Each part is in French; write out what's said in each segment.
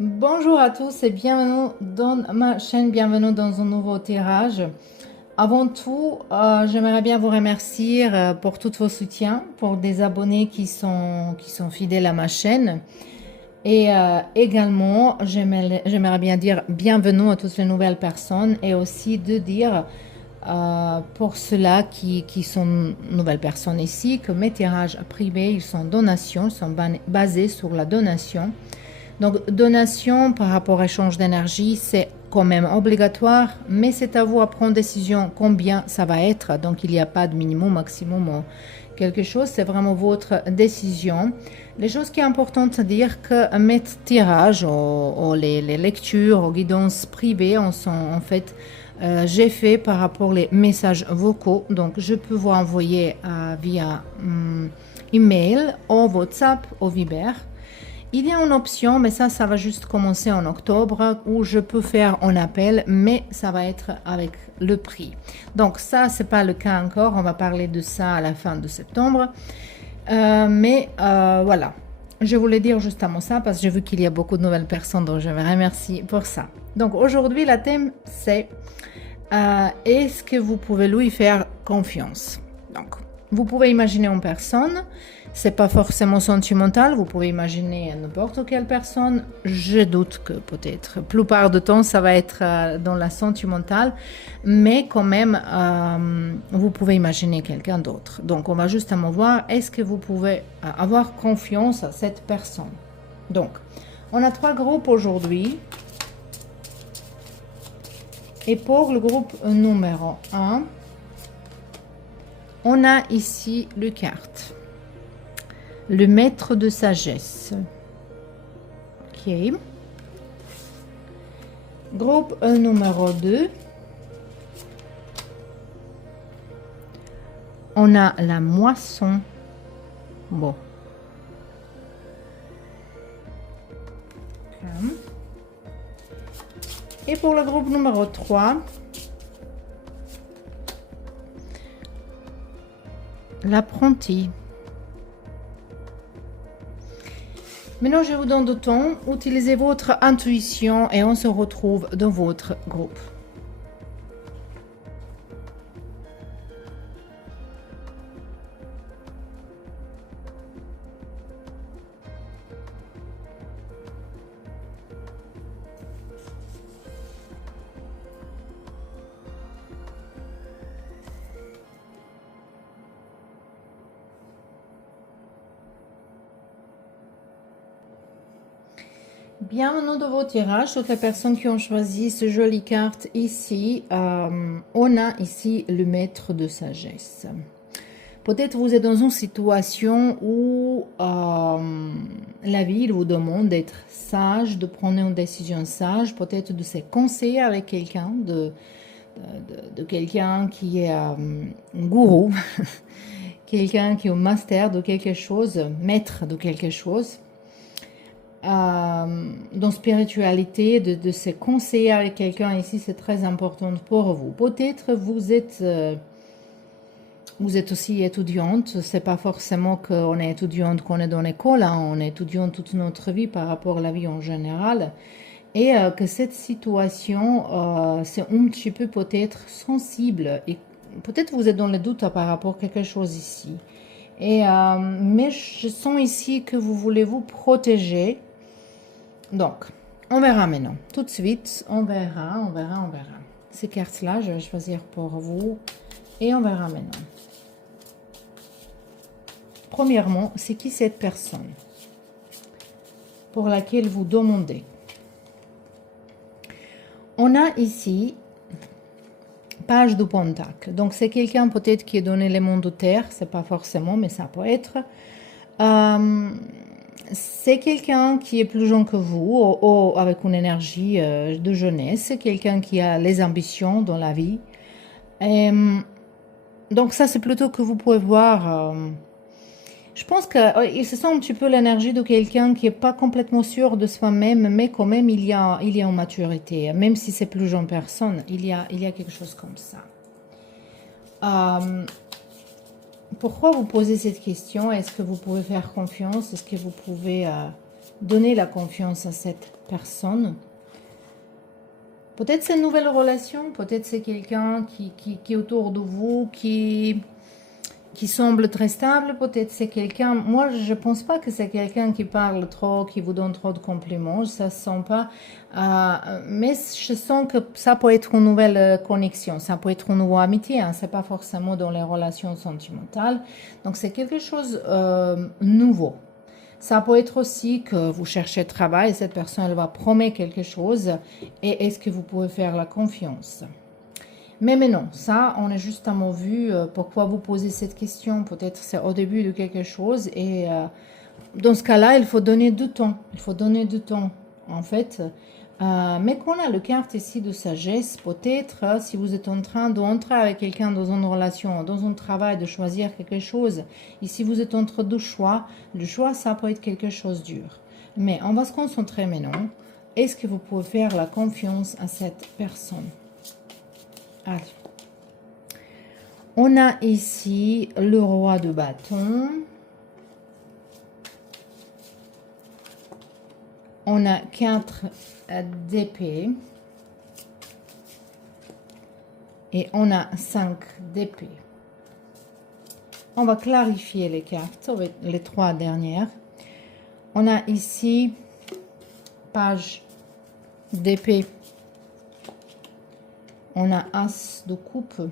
Bonjour à tous et bienvenue dans ma chaîne, bienvenue dans un nouveau tirage. Avant tout, j'aimerais bien vous remercier pour tous vos soutiens, pour des abonnés qui sont fidèles à ma chaîne. Et également, j'aimerais bien dire bienvenue à toutes les nouvelles personnes et aussi de dire pour ceux-là qui sont nouvelles personnes ici que mes tirages privés, ils sont donations, ils sont basés sur la donation. Donc, donation par rapport à échange d'énergie, c'est quand même obligatoire, mais c'est à vous à prendre décision combien ça va être. Donc, il n'y a pas de minimum, maximum ou quelque chose, c'est vraiment votre décision. Les choses qui sont importantes à dire que mes tirages ou les lectures ou guidances privées, en fait, j'ai fait par rapport aux messages vocaux. Donc, je peux vous envoyer via email, ou WhatsApp, ou Viber. Il y a une option, mais ça va juste commencer en octobre, où je peux faire un appel, mais ça va être avec le prix. Donc ça, c'est pas le cas encore. On va parler de ça à la fin de septembre. Voilà. Je voulais dire justement ça parce que j'ai vu qu'il y a beaucoup de nouvelles personnes, donc je vous remercie pour ça. Donc aujourd'hui, le thème, c'est est-ce que vous pouvez lui faire confiance? Donc, vous pouvez imaginer une personne, c'est pas forcément sentimental, vous pouvez imaginer n'importe quelle personne. Je doute que peut-être, la plupart du temps, ça va être dans la sentimentale, mais quand même, vous pouvez imaginer quelqu'un d'autre. Donc, on va justement voir, est-ce que vous pouvez avoir confiance à cette personne? Donc, on a 3 groupes aujourd'hui. Et pour le groupe numéro 1, on a ici le carte. Le maître de sagesse. Ok. Groupe numéro 2. On a la moisson. Bon. Okay. Et pour le groupe numéro 3, l'apprenti. Maintenant, je vous donne du temps. Utilisez votre intuition et on se retrouve dans votre groupe. Bienvenue dans vos tirages. Toutes les personnes qui ont choisi ce joli carte ici, on a ici le maître de sagesse. Peut-être vous êtes dans une situation où la vie vous demande d'être sage, de prendre une décision sage, peut-être de se conseiller avec quelqu'un, de quelqu'un qui est un gourou, quelqu'un qui est un master de quelque chose, maître de quelque chose. Dans spiritualité, de se conseiller avec quelqu'un ici, c'est très important pour vous. Peut-être vous êtes aussi étudiante, c'est pas forcément qu'on est étudiante qu'on est dans l'école, hein. On est étudiante toute notre vie par rapport à la vie en général, et que cette situation, c'est un petit peu peut-être sensible, et peut-être vous êtes dans le doute par rapport à quelque chose ici. Mais je sens ici que vous voulez vous protéger. Donc, on verra maintenant. Tout de suite, on verra. Ces cartes-là, je vais choisir pour vous. Et on verra maintenant. Premièrement, c'est qui cette personne pour laquelle vous demandez? On a ici page de pentacle. Donc, c'est quelqu'un peut-être qui est donné les mondes de terre. C'est pas forcément, mais ça peut être. C'est quelqu'un qui est plus jeune que vous, ou avec une énergie de jeunesse. C'est quelqu'un qui a les ambitions dans la vie. Donc ça, c'est plutôt que vous pouvez voir. Je pense qu'il se sent un petit peu l'énergie de quelqu'un qui n'est pas complètement sûr de soi-même, mais quand même, il y a une maturité. Même si c'est plus jeune personne, il y a quelque chose comme ça. Pourquoi vous posez cette question? Est-ce que vous pouvez faire confiance? Est-ce que vous pouvez Donnez la confiance à cette personne. Peut-être c'est une nouvelle relation, peut-être c'est quelqu'un qui est autour de vous, qui semble très stable, peut-être c'est quelqu'un, moi je pense pas que c'est quelqu'un qui parle trop, qui vous donne trop de compliments, ça se sent pas, mais je sens que ça peut être une nouvelle connexion, ça peut être une nouvelle amitié, hein, c'est pas forcément dans les relations sentimentales, donc c'est quelque chose nouveau. Ça peut être aussi que vous cherchez travail, cette personne elle va promettre quelque chose, et est-ce que vous pouvez faire la confiance? Mais non, ça, on est juste à mon vu. Pourquoi vous posez cette question? Peut-être c'est au début de quelque chose. Et dans ce cas-là, il faut donner du temps. Il faut donner du temps, en fait. Mais qu'on a le carte ici de sagesse, peut-être, si vous êtes en train d'entrer avec quelqu'un dans une relation, dans un travail, de choisir quelque chose. Ici, vous êtes entre deux choix. Le choix, ça peut être quelque chose de dur. Mais on va se concentrer maintenant. Est-ce que vous pouvez faire la confiance à cette personne? Allez. On a ici le roi de bâton. On a 4 d'épée. Et on a 5 d'épée. On va clarifier les cartes, les 3 dernières. On a ici page d'épée. On a as de coupe.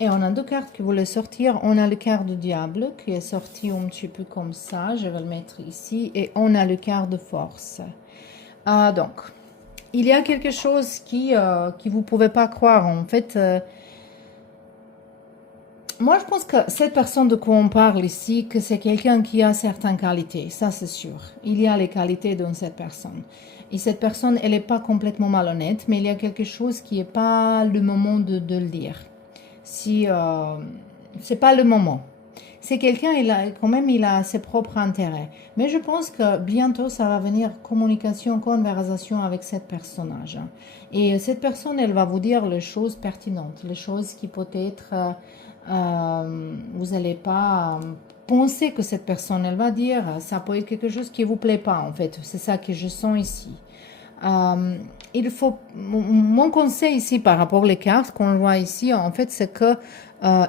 Et on a 2 cartes qui voulaient sortir. On a le carte du diable qui est sorti un petit peu comme ça. Je vais le mettre ici. Et on a le carte de force. Donc, il y a quelque chose qui vous ne pouvez pas croire. En fait, moi, je pense que cette personne de quoi on parle ici, que c'est quelqu'un qui a certaines qualités. Ça, c'est sûr. Il y a les qualités dans cette personne. Et cette personne, elle n'est pas complètement malhonnête, mais il y a quelque chose qui n'est pas le moment de le dire. Si c'est pas le moment. C'est quelqu'un, il a ses propres intérêts. Mais je pense que bientôt, ça va venir communication, conversation avec cette personnage. Et cette personne, elle va vous dire les choses pertinentes, les choses qui peut-être vous n'allez pas penser que cette personne, elle va dire. Ça peut être quelque chose qui ne vous plaît pas, en fait. C'est ça que je sens ici. Il faut, mon conseil ici par rapport aux cartes qu'on voit ici, en fait, c'est que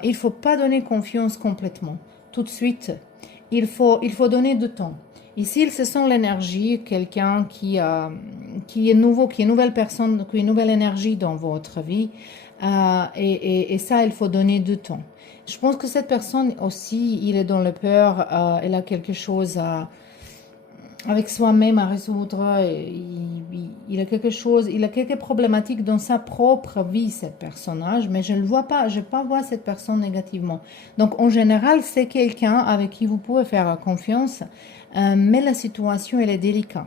il faut pas donner confiance complètement tout de suite. Il faut donner du temps. Ici, ce sont l'énergie, quelqu'un qui est nouveau, qui est une nouvelle personne, qui est une nouvelle énergie dans votre vie. Et ça, il faut donner du temps. Je pense que cette personne aussi, il est dans le peur, elle a quelque chose avec soi-même à résoudre. Il a quelque chose, il a quelques problématiques dans sa propre vie, cet personnage, mais je ne le vois pas, je ne pas voir cette personne négativement. Donc, en général, c'est quelqu'un avec qui vous pouvez faire confiance, mais la situation, elle est délicate.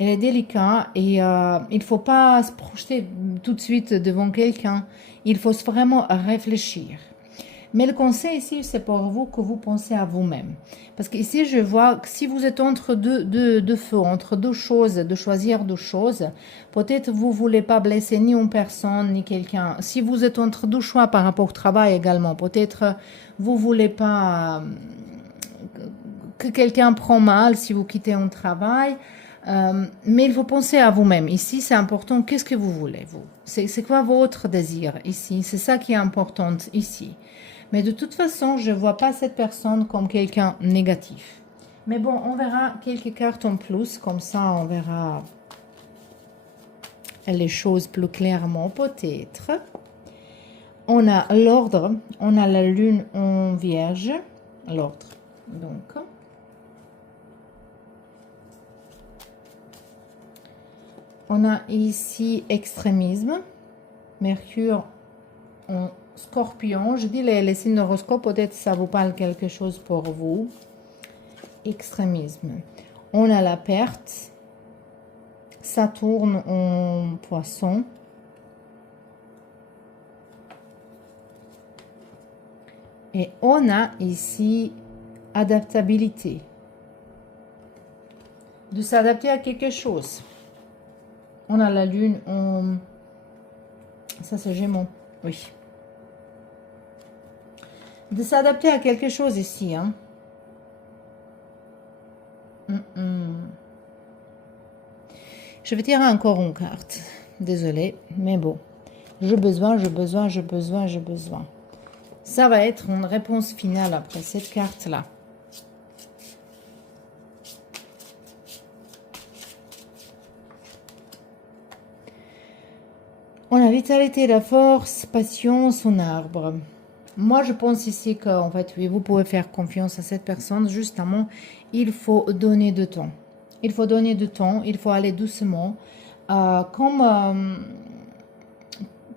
Elle est délicate et il ne faut pas se projeter tout de suite devant quelqu'un. Il faut vraiment réfléchir. Mais le conseil ici, c'est pour vous que vous pensez à vous-même. Parce qu'ici, je vois que si vous êtes entre deux feux, entre deux choses, de choisir deux choses, peut-être vous ne voulez pas blesser ni une personne, ni quelqu'un. Si vous êtes entre deux choix par rapport au travail également, peut-être vous ne voulez pas que quelqu'un prend mal si vous quittez un travail. Mais il faut penser à vous-même. Ici, c'est important. Qu'est-ce que vous voulez, vous? C'est quoi votre désir ici? C'est ça qui est important ici. Mais de toute façon, je ne vois pas cette personne comme quelqu'un négatif. Mais bon, on verra quelques cartes en plus. Comme ça, on verra les choses plus clairement peut-être. On a l'ordre. On a la lune en vierge. L'ordre. Donc, on a ici extrémisme. Mercure en Scorpion, je dis les signes d'horoscope, peut-être ça vous parle quelque chose pour vous. Extrémisme. On a la perte. Saturne en Poisson. Et on a ici adaptabilité. De s'adapter à quelque chose. On a la lune en... Ça c'est Gémeaux, oui. de s'adapter à quelque chose ici. Hein. Je vais tirer encore une carte. Désolée, mais bon. J'ai besoin. Ça va être une réponse finale après cette carte-là. On a vitalité, la force, passion, son arbre. Moi, je pense ici qu'en fait, oui, vous pouvez faire confiance à cette personne. Justement, il faut donner du temps. Il faut donner du temps, il faut aller doucement. Comme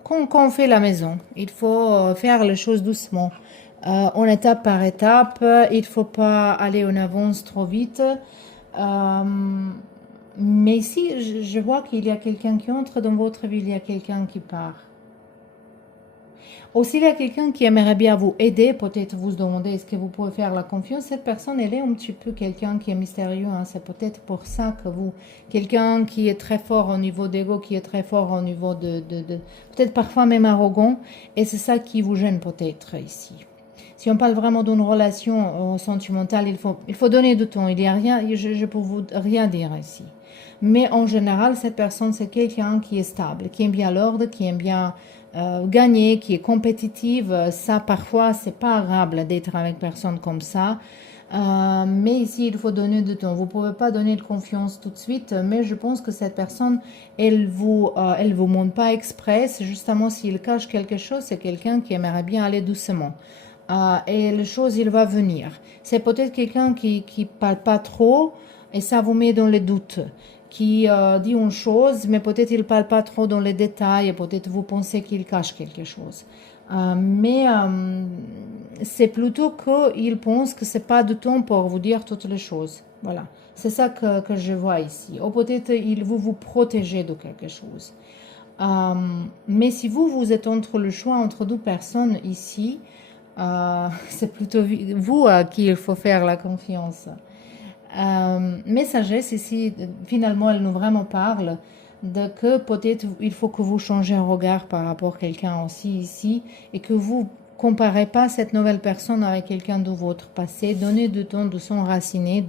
quand on fait la maison, il faut faire les choses doucement. En étape par étape, il ne faut pas aller en avance trop vite. Mais ici, je vois qu'il y a quelqu'un qui entre dans votre vie, il y a quelqu'un qui part. Aussi, il y a quelqu'un qui aimerait bien vous aider, peut-être vous demander est-ce que vous pouvez faire la confiance. Cette personne, elle est un petit peu quelqu'un qui est mystérieux. Hein. C'est peut-être pour ça que vous, quelqu'un qui est très fort au niveau d'ego, qui est très fort au niveau peut-être parfois même arrogant. Et c'est ça qui vous gêne peut-être ici. Si on parle vraiment d'une relation sentimentale, il faut donner du temps. Il y a rien, je peux vous rien dire ici. Mais en général, cette personne, c'est quelqu'un qui est stable, qui aime bien l'ordre, qui aime bien gagner, qui est compétitive. Ça, parfois, c'est pas agréable d'être avec une personne comme ça. Mais ici, il faut donner du temps. Vous ne pouvez pas donner de confiance tout de suite, mais je pense que cette personne, elle vous montre pas exprès. C'est justement s'il cache quelque chose, c'est quelqu'un qui aimerait bien aller doucement. Et les choses, il va venir. C'est peut-être quelqu'un qui parle pas trop, et ça vous met dans les doutes, qui dit une chose, mais peut-être il ne parle pas trop dans les détails, peut-être vous pensez qu'il cache quelque chose. Mais c'est plutôt qu'il pense que ce n'est pas de temps pour vous dire toutes les choses. Voilà, c'est ça que je vois ici. Ou peut-être il veut vous protéger de quelque chose. Mais si vous êtes entre le choix entre deux personnes ici, c'est plutôt vous à qui il faut faire la confiance. Mais sagesse ici, finalement, elle nous vraiment parle de que peut-être il faut que vous changez un regard par rapport à quelqu'un aussi ici et que vous comparez pas cette nouvelle personne avec quelqu'un de votre passé. Donnez du temps de s'enraciner,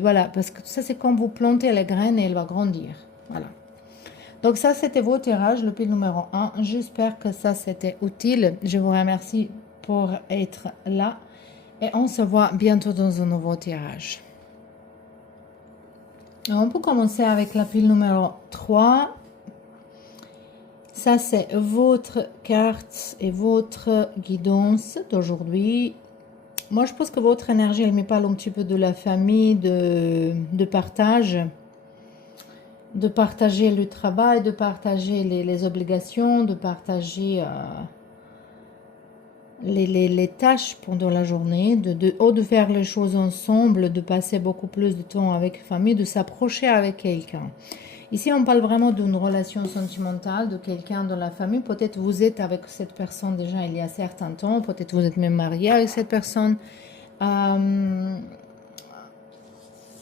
voilà, parce que ça c'est quand vous plantez les graines et elle va grandir. Voilà. Donc ça, c'était vos tirages, le pile numéro 1. J'espère que ça, c'était utile. Je vous remercie pour être là. Et on se voit bientôt dans un nouveau tirage. Alors, on peut commencer avec la pile numéro 3. Ça, c'est votre carte et votre guidance d'aujourd'hui. Moi, je pense que votre énergie, elle me parle un petit peu de la famille, de partage. De partager le travail, de partager les obligations, de partager les tâches pendant la journée, de faire les choses ensemble, de passer beaucoup plus de temps avec la famille, de s'approcher avec quelqu'un. Ici, on parle vraiment d'une relation sentimentale, de quelqu'un dans la famille. Peut-être vous êtes avec cette personne déjà il y a certains temps, peut-être vous êtes même marié avec cette personne.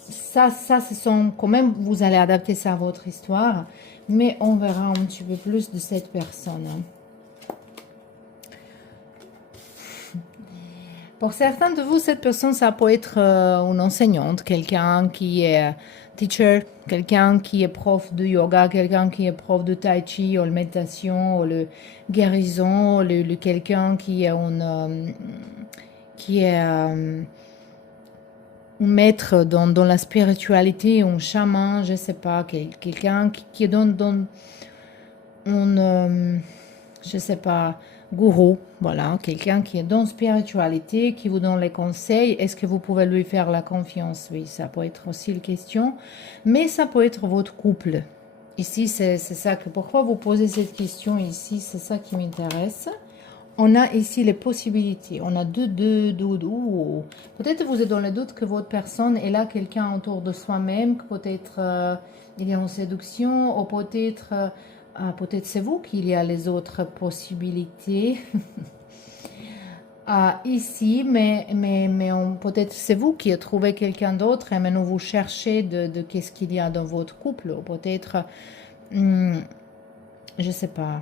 Ça, ce sont quand même, vous allez adapter ça à votre histoire, mais on verra un petit peu plus de cette personne. Pour certains de vous, cette personne, ça peut être une enseignante, quelqu'un qui est teacher, quelqu'un qui est prof de yoga, quelqu'un qui est prof de tai chi, ou de méditation, ou le guérison, quelqu'un qui est un maître dans la spiritualité, un chaman, je ne sais pas, quelqu'un qui est dans je ne sais pas, gourou, voilà, quelqu'un qui est dans la spiritualité, qui vous donne les conseils. Est-ce que vous pouvez lui faire la confiance? Oui, ça peut être aussi une question, mais ça peut être votre couple. Ici, c'est ça que, pourquoi vous posez cette question ici, c'est ça qui m'intéresse. On a ici les possibilités. On a deux doutes. Peut-être vous êtes dans le doute que votre personne est là, quelqu'un autour de soi-même, que peut-être il y a une séduction, ou peut-être peut-être c'est vous qu'il y a les autres possibilités ici, mais peut-être c'est vous qui avez trouvé quelqu'un d'autre et maintenant vous cherchez de qu'est-ce qu'il y a dans votre couple, ou peut-être, je ne sais pas.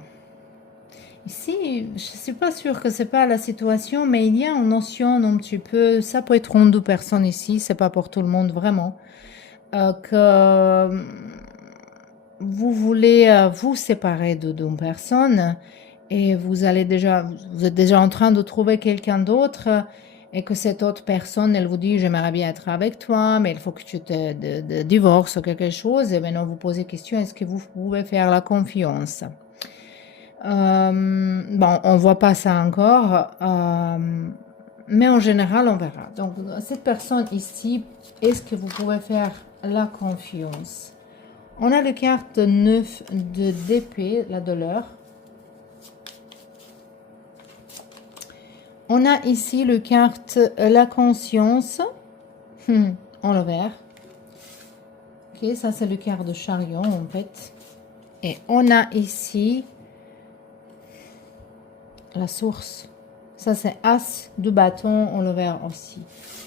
Ici, je suis pas sûre que c'est pas la situation, mais il y a une notion un petit peu, ça peut être une deux personnes ici, c'est pas pour tout le monde vraiment, que vous voulez vous séparer d'une personne et vous êtes déjà en train de trouver quelqu'un d'autre et que cette autre personne, elle vous dit, j'aimerais bien être avec toi, mais il faut que tu te divorces ou quelque chose. Et maintenant, vous posez question, est-ce que vous pouvez faire la confiance? Bon, on voit pas ça encore, mais en général, on verra. Donc, cette personne ici, est-ce que vous pouvez faire la confiance? On a le carte 9 de d'épée, la douleur. On a ici le carte la conscience, en l'envers. Ok, ça c'est le carte de chariot en fait. Et on a ici la source. Ça c'est as de bâton en l'envers aussi.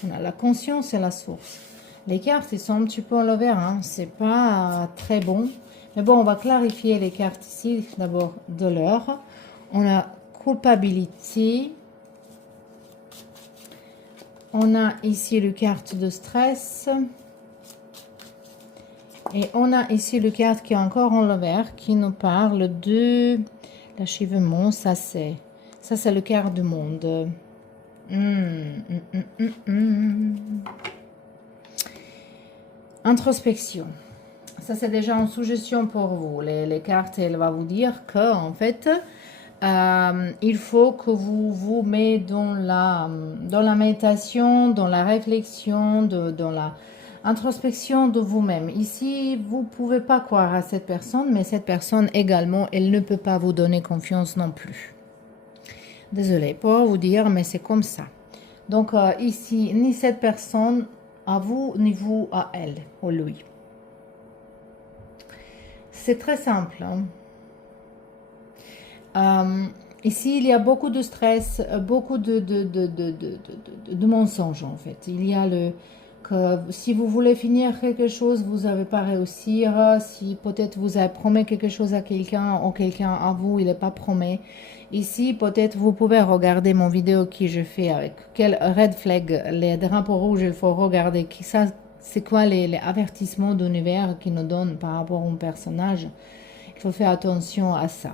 On a la conscience et la source. Les cartes, ils sont un petit peu en l'envers, hein. C'est pas très bon. Mais bon, on va clarifier les cartes ici. D'abord, douleur. On a culpabilité. On a ici le carte de stress. Et on a ici le carte qui est encore en l'envers, qui nous parle de l'achèvement. Ça, c'est le carte du monde. Introspection. Ça, c'est déjà une suggestion pour vous. Les cartes, elle va vous dire que, en fait, il faut que vous vous mettez dans la méditation, dans la réflexion, dans la introspection de vous-même. Ici, vous ne pouvez pas croire à cette personne, mais cette personne également, elle ne peut pas vous donner confiance non plus. Désolée pour vous dire, mais c'est comme ça. Donc ici, ni cette personne à vous, ni vous à elle, ou lui. C'est très simple. Ici, il y a beaucoup de stress, beaucoup de mensonges en fait. Il y a que si vous voulez finir quelque chose, vous n'avez pas réussir. Si peut-être vous avez promis quelque chose à quelqu'un ou quelqu'un à vous, il n'est pas promis. Ici, peut-être vous pouvez regarder mon vidéo que je fais avec quel red flag, les drapeaux rouges, il faut regarder. Ça, c'est quoi les avertissements d'univers qui nous donnent par rapport à un personnage. Il faut faire attention à ça.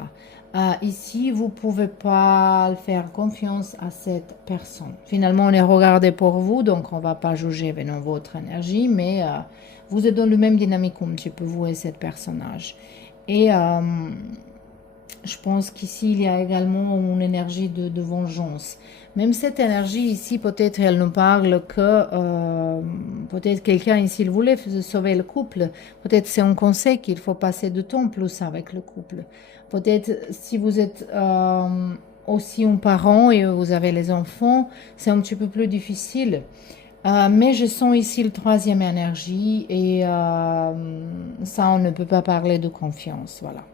Ici, vous ne pouvez pas faire confiance à cette personne. Finalement, on est regardé pour vous, donc on ne va pas juger venant votre énergie, mais vous êtes dans le même dynamique un petit peu, vous et cette personnage. Et je pense qu'ici, il y a également une énergie de vengeance. Même cette énergie ici, peut-être elle nous parle que peut-être quelqu'un ici, il voulait sauver le couple. Peut-être c'est un conseil qu'il faut passer du temps plus avec le couple. Peut-être si vous êtes aussi un parent et vous avez les enfants, c'est un petit peu plus difficile. Mais je sens ici le troisième énergie et ça, on ne peut pas parler de confiance. Voilà.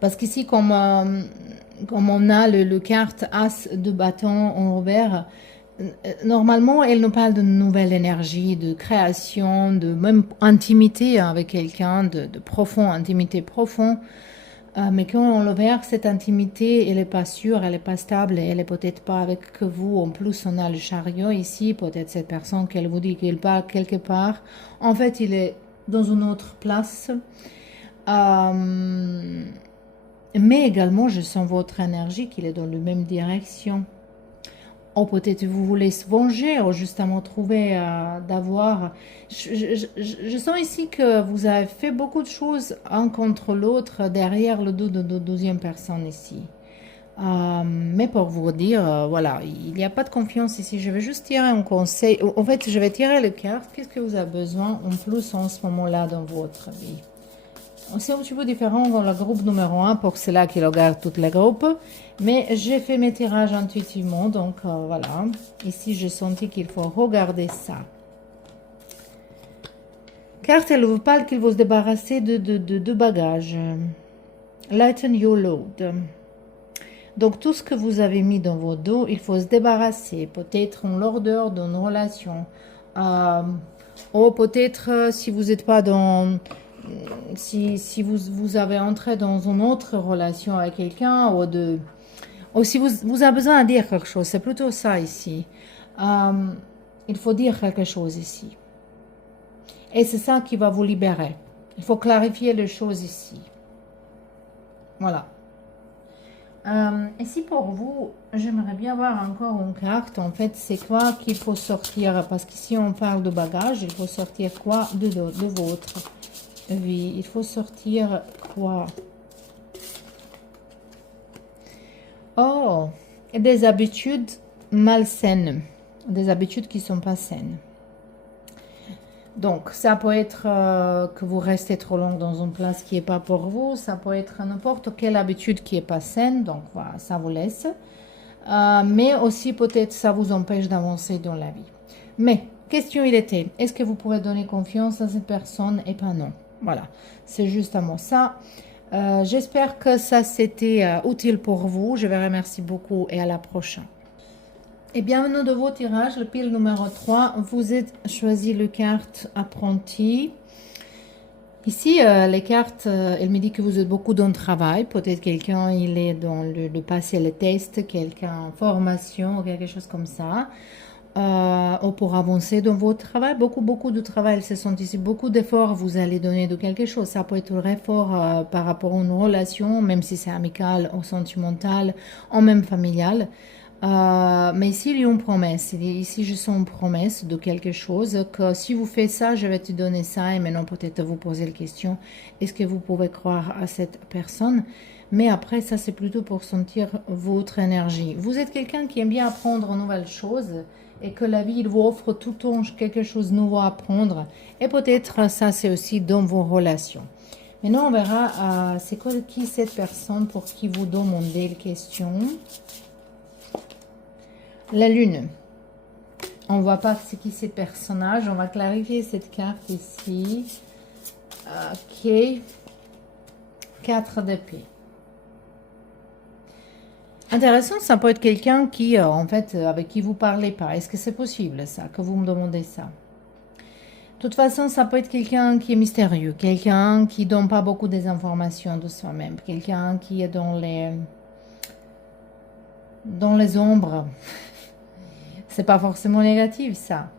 Parce qu'ici, comme on a le carte As de bâton en revers, normalement, elle nous parle de nouvelle énergie, de création, de même intimité avec quelqu'un, de profond, intimité profonde. Mais quand on l'observe, cette intimité, elle n'est pas sûre, elle n'est pas stable, elle n'est peut-être pas avec que vous. En plus, on a le chariot ici, peut-être cette personne qu'elle vous dit qu'il part quelque part. En fait, il est dans une autre place. Mais également, je sens votre énergie qu'il est dans la même direction. Ou peut-être vous voulez se venger ou justement trouver d'avoir... Je sens ici que vous avez fait beaucoup de choses un contre l'autre derrière le dos de la deuxième personne ici. Mais pour vous dire, voilà, il n'y a pas de confiance ici. Je vais juste tirer un conseil. En fait, je vais tirer les cartes. Qu'est-ce que vous avez besoin en plus en ce moment-là dans votre vie? C'est un petit peu différent dans le groupe numéro 1 pour ceux-là qui regardent toutes les groupes. Mais j'ai fait mes tirages intuitivement. Donc voilà. Ici, j'ai senti qu'il faut regarder ça. Carte, elle vous parle qu'il faut se débarrasser de bagages. Lighten your load. Donc tout ce que vous avez mis dans vos dos, il faut se débarrasser. Peut-être en l'ordre d'une relation. Ou peut-être si vous n'êtes pas dans si vous avez entré dans une autre relation avec quelqu'un ou si vous avez besoin de dire quelque chose, c'est plutôt ça ici. Euh, il faut dire quelque chose ici. Et c'est ça qui va vous libérer. Il faut clarifier les choses ici. Voilà. Et si pour vous, j'aimerais bien voir encore une carte, en fait, c'est quoi qu'il faut sortir? Parce qu'ici, on parle de bagages, il faut sortir quoi de votre vie? Il faut sortir quoi? Oh, des habitudes malsaines, des habitudes qui ne sont pas saines. Donc, ça peut être que vous restez trop long dans une place qui n'est pas pour vous. Ça peut être n'importe quelle habitude qui n'est pas saine. Donc, voilà, ça vous laisse. Mais aussi, peut-être, ça vous empêche d'avancer dans la vie. Mais, question il était, est-ce que vous pouvez donner confiance à cette personne? Et pas non. Voilà, c'est justement ça. J'espère que ça c'était utile pour vous. Je vous remercie beaucoup et à la prochaine. Et bienvenue de vos tirages, le pile numéro 3. Vous êtes choisi le carte apprenti. Ici, les cartes, elle me dit que vous êtes beaucoup dans le travail. Peut-être quelqu'un, il est dans le passer le test, quelqu'un en formation ou quelque chose comme ça. Ou pour avancer dans votre travail, beaucoup de travail. Ce sont ici beaucoup d'efforts vous allez donner de quelque chose. Ça peut être un effort par rapport à une relation, même si c'est amical ou sentimental, ou même familial. Mais ici, il y a une promesse. Ici, je sens une promesse de quelque chose que si vous faites ça, je vais te donner ça. Et maintenant, peut-être vous poser la question, est-ce que vous pouvez croire à cette personne? Mais après, ça, c'est plutôt pour sentir votre énergie. Vous êtes quelqu'un qui aime bien apprendre de nouvelles choses et que la vie, il vous offre tout le temps quelque chose de nouveau à apprendre. Et peut-être ça, c'est aussi dans vos relations. Maintenant, on verra c'est quoi qui cette personne pour qui vous demandez les questions. La lune. On ne voit pas c'est qui ces personnages. On va clarifier cette carte ici. Ok. 4 d'épée. Intéressant, ça peut être quelqu'un qui, en fait, avec qui vous parlez pas. Est-ce que c'est possible, ça, que vous me demandez ça? De toute façon, ça peut être quelqu'un qui est mystérieux. Quelqu'un qui donne pas beaucoup des informations de soi-même. Quelqu'un qui est dans les ombres. C'est pas forcément négatif, ça.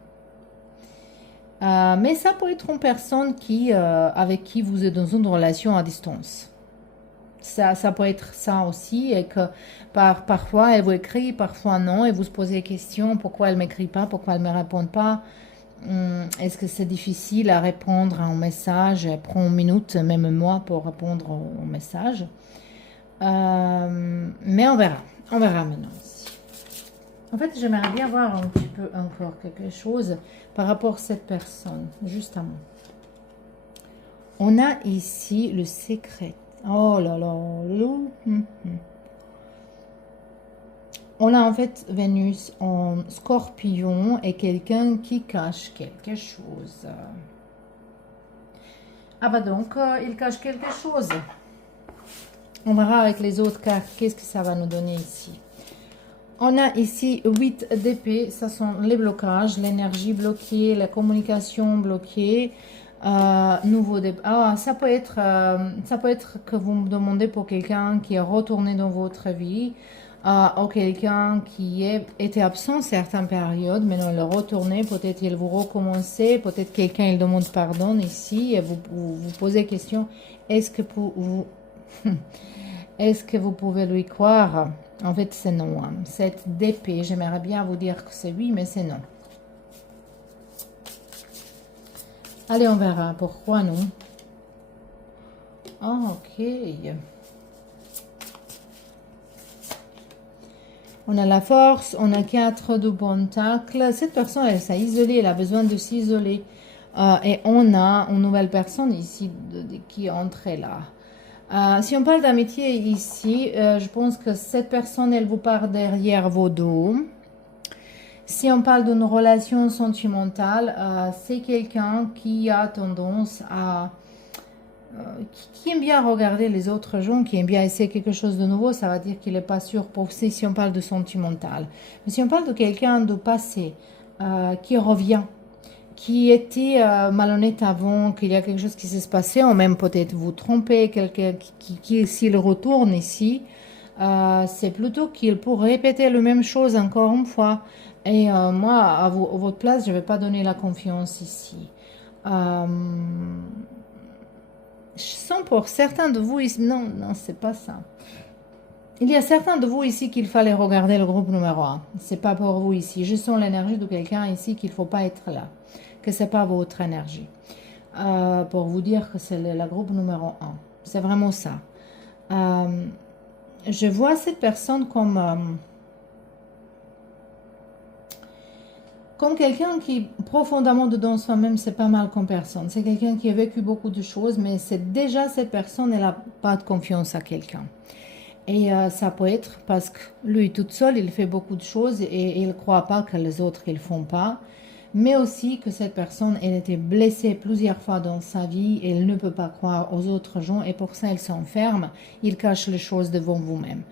Mais ça peut être une personne avec qui vous êtes dans une relation à distance. Ça peut être ça aussi, et que parfois elle vous écrit, parfois non, et vous se posez des questions, pourquoi elle ne m'écrit pas, pourquoi elle ne me répond pas. Est-ce que c'est difficile à répondre à un message? Elle prend une minute, même moi, pour répondre au message. Mais on verra maintenant. En fait, j'aimerais bien voir un petit peu encore quelque chose par rapport à cette personne, justement. On a ici le secret. Oh là là. On a en fait Vénus en Scorpion et quelqu'un qui cache quelque chose. Ah bah donc, il cache quelque chose. On verra avec les autres cartes qu'est-ce que ça va nous donner ici. On a ici 8 d'épée, ça sont les blocages, l'énergie bloquée, la communication bloquée, nouveau départ. Ça peut être que vous me demandez pour quelqu'un qui est retourné dans votre vie, ou quelqu'un qui était absent certaines périodes, mais non, il est retourné, peut-être il vous recommencez, peut-être quelqu'un il demande pardon ici, et vous posez question, est-ce que est-ce que vous pouvez lui croire? En fait, c'est non. Hein. Cette d'épée, j'aimerais bien vous dire que c'est oui, mais c'est non. Allez, on verra. Pourquoi non? Oh, ok. On a la force, on a 4 de pentacles. Cette personne, elle s'est isolée, elle a besoin de s'isoler. Et on a une nouvelle personne ici qui est entrée là. Si on parle d'amitié ici, je pense que cette personne, elle vous parle derrière vos dos. Si on parle d'une relation sentimentale, c'est quelqu'un qui a tendance à... qui aime bien regarder les autres gens, qui aime bien essayer quelque chose de nouveau, ça va dire qu'il n'est pas sûr pour vous si on parle de sentimental. Mais si on parle de quelqu'un de passé, qui revient, qui était malhonnête avant, qu'il y a quelque chose qui s'est passé, ou même peut-être vous tromper, quelqu'un qui s'il retourne ici, c'est plutôt qu'il pour répéter la même chose encore une fois. Et moi, à votre place, je ne vais pas donner la confiance ici. Euh, je sens pour certains de vous ici, non, non, c'est pas ça. Il y a certains de vous ici qu'il fallait regarder le groupe numéro 1. C'est pas pour vous ici. Je sens l'énergie de quelqu'un ici qu'il ne faut pas être là. Que c'est pas votre énergie. Pour vous dire que c'est le groupe numéro 1. C'est vraiment ça. Je vois cette personne comme quelqu'un qui, profondément dedans soi-même, c'est pas mal comme personne. C'est quelqu'un qui a vécu beaucoup de choses, mais c'est déjà cette personne, elle n'a pas de confiance à quelqu'un. Et ça peut être parce que lui, toute seule, il fait beaucoup de choses et il ne croit pas que les autres, ils ne font pas. Mais aussi que cette personne, elle était blessée plusieurs fois dans sa vie et elle ne peut pas croire aux autres gens et pour ça, elle s'enferme. Il cache les choses devant vous-même.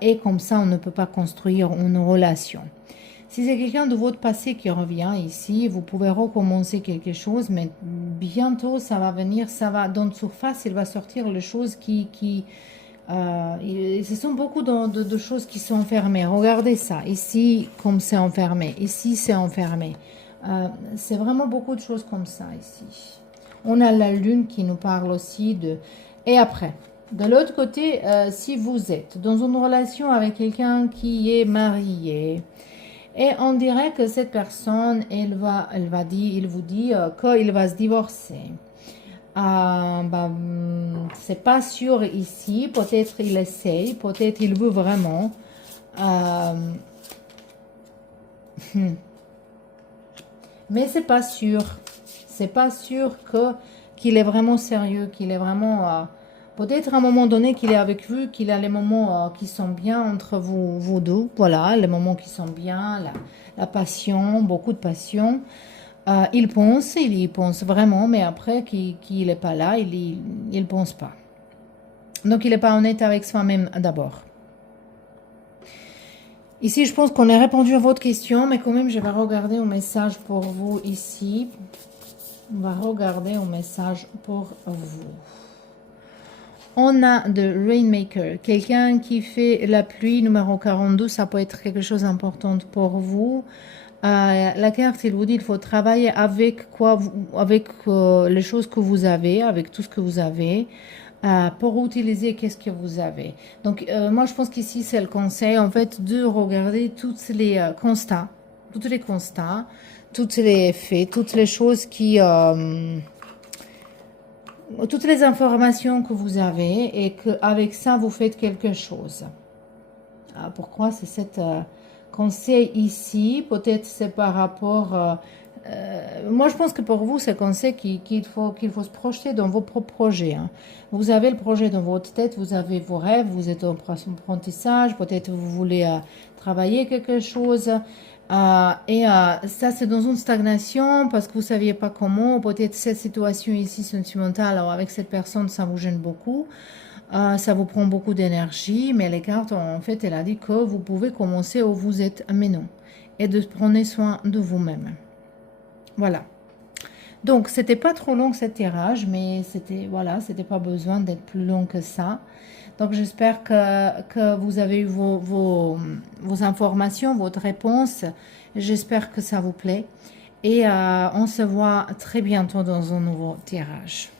Et comme ça, on ne peut pas construire une relation. Si c'est quelqu'un de votre passé qui revient ici, vous pouvez recommencer quelque chose, mais bientôt, ça va venir, ça va, dans la surface, il va sortir les choses ce sont beaucoup de choses qui sont enfermées. Regardez ça. Ici, comme c'est enfermé. Ici, c'est enfermé. C'est vraiment beaucoup de choses comme ça ici. On a la lune qui nous parle aussi de... Et après, de l'autre côté, si vous êtes dans une relation avec quelqu'un qui est marié, et on dirait que cette personne, il vous dit qu'il va se divorcer. C'est pas sûr ici, peut-être il essaye, peut-être il veut vraiment. Mais c'est pas sûr. C'est pas sûr qu'il est vraiment sérieux, qu'il est vraiment... peut-être à un moment donné qu'il est avec vous, qu'il a les moments qui sont bien entre vous deux. Voilà, les moments qui sont bien, la passion, beaucoup de passion. Il pense vraiment, mais après qu'il n'est pas là, il ne pense pas. Donc, il n'est pas honnête avec soi-même d'abord. Ici, je pense qu'on a répondu à votre question, mais quand même, je vais regarder un message pour vous ici. On va regarder un message pour vous. On a de Rainmaker, quelqu'un qui fait la pluie, numéro 42, ça peut être quelque chose d'important pour vous. La carte, il vous dit qu'il faut travailler avec quoi, avec les choses que vous avez, avec tout ce que vous avez, pour utiliser qu'est-ce que vous avez. Donc, moi, je pense qu'ici, c'est le conseil, en fait, de regarder tous les constats, toutes les faits, toutes les choses toutes les informations que vous avez et qu'avec ça, vous faites quelque chose. Pourquoi c'est cette... conseil ici, peut-être c'est par rapport... moi, je pense que pour vous, c'est conseil qu'il faut se projeter dans vos propres projets. Hein. Vous avez le projet dans votre tête, vous avez vos rêves, vous êtes en apprentissage, peut-être vous voulez travailler quelque chose. Ça, c'est dans une stagnation parce que vous ne saviez pas comment. Peut-être cette situation ici sentimentale alors avec cette personne, ça vous gêne beaucoup. Ça vous prend beaucoup d'énergie, mais les cartes, en fait, elle a dit que vous pouvez commencer où vous êtes maintenant et de prendre soin de vous-même. Voilà. Donc, c'était pas trop long cet tirage, mais c'était pas besoin d'être plus long que ça. Donc, j'espère que vous avez eu vos informations, votre réponse. J'espère que ça vous plaît. Et on se voit très bientôt dans un nouveau tirage.